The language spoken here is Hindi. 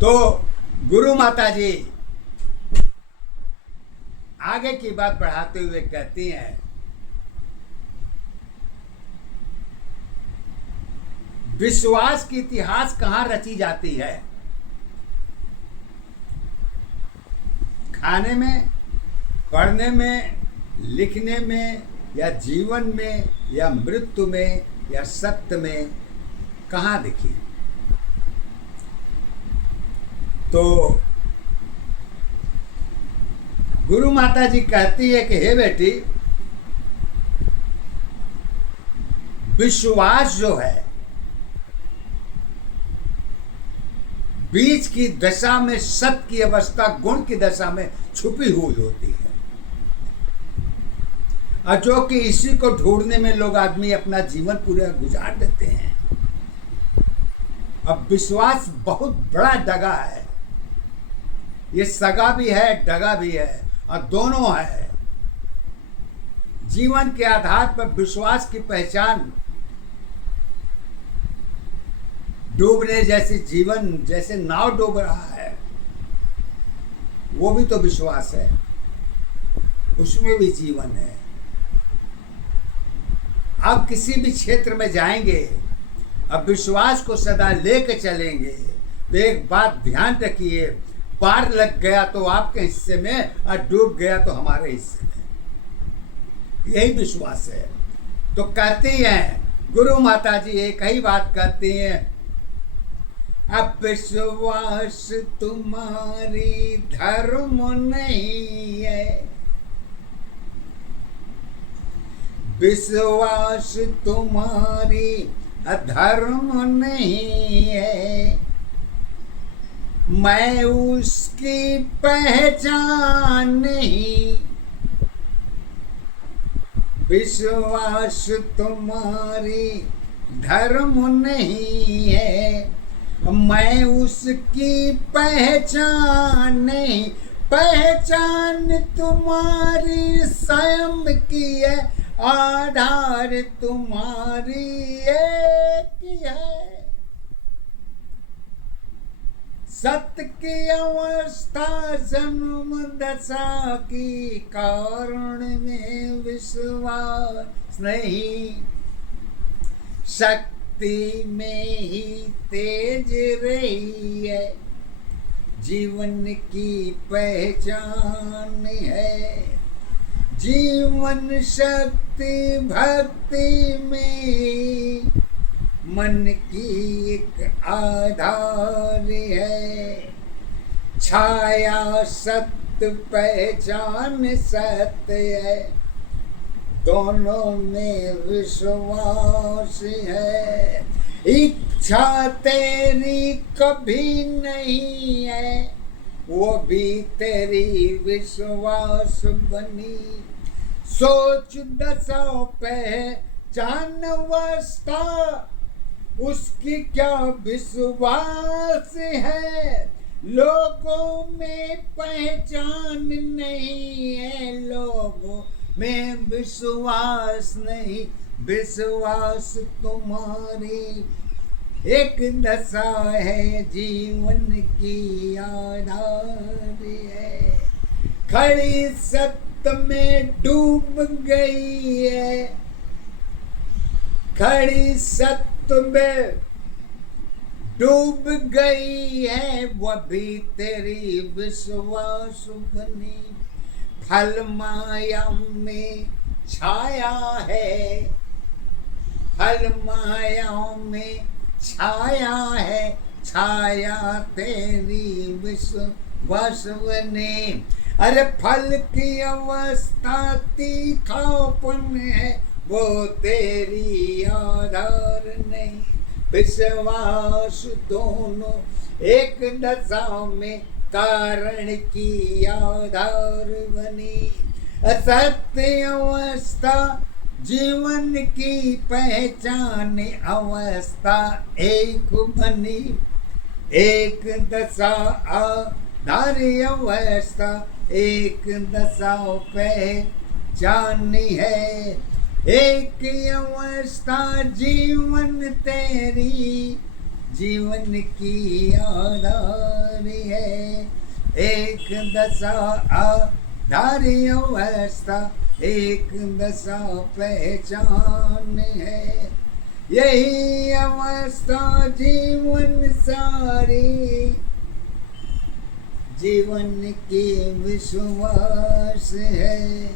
तो गुरु माता जी आगे की बात बढ़ाते हुए कहती हैं, विश्वास की इतिहास कहाँ रची जाती है? खाने में, पढ़ने में, लिखने में, या जीवन में, या मृत्यु में, या सत्य में कहाँ दिखी? तो गुरु माता जी कहती है कि हे बेटी, विश्वास जो है बीच की दशा में सत्य की अवस्था गुण की दशा में छुपी हुई होती है, और जो कि इसी को ढूंढने में लोग आदमी अपना जीवन पूरा गुजार देते हैं। अब विश्वास बहुत बड़ा डगा है, ये सगा भी है, डगा भी है, और दोनों है। जीवन के आधार पर विश्वास की पहचान डूबने जैसी, जीवन जैसे नाव डूब रहा है, वो भी तो विश्वास है, उसमें भी जीवन है। अब किसी भी क्षेत्र में जाएंगे, अब विश्वास को सदा लेके चलेंगे, तो एक बात ध्यान रखिए, पार लग गया तो आपके हिस्से में, और डूब गया तो हमारे हिस्से में। यही विश्वास है। तो कहती हैं गुरु माता जी, एक ही बात कहती हैं, अब विश्वास तुम्हारी धर्म नहीं है, विश्वास तुम्हारी अधर्म नहीं है, मैं उसकी पहचान नहीं, विश्वास तुम्हारी धर्म नहीं है, मैं उसकी पहचान नहीं, पहचान तुम्हारी स्वयं की है, आधार तुम्हारी एक है, सत्य की अवस्था जन्म दशा की, कारण में विश्वास नहीं, शक्ति में ही तेज रही है, जीवन की पहचान है, जीवन शक्ति भक्ति में मन की एक आधार है, छाया सत्य पहचान सत्य है, दोनों में विश्वास है, इच्छा तेरी कभी नहीं है, वो भी तेरी विश्वास बनी, सोच दशाओं पहचान अवस्था, उसकी क्या विश्वास है, लोगों में पहचान नहीं है, लोगों में विश्वास नहीं, विश्वास तुम्हारी एक दशा है, जीवन की आधार है, खड़ी सत्य में डूब गई है, खड़ी सत्य में डूब गई है, वह भी तेरी विश्वास बनी, फल माया में छाया है, फल माया में छाया है, छाया तेरी विश्वास बनी, अरे फल की अवस्था तीखापन है, वो तेरी आधार नहीं, विश्वास दोनों एक दशा में कारण की आधार बनी, असत्य अवस्था जीवन की पहचान अवस्था एक बनी, एक दशा आधार अवस्था एक दशा पहचान है, एक अवस्था जीवन तेरी जीवन की आधार है। एक दशा आधार अवस्था, एक दशा पहचान है। यही अवस्था जीवन सारी, जीवन की विश्वास है।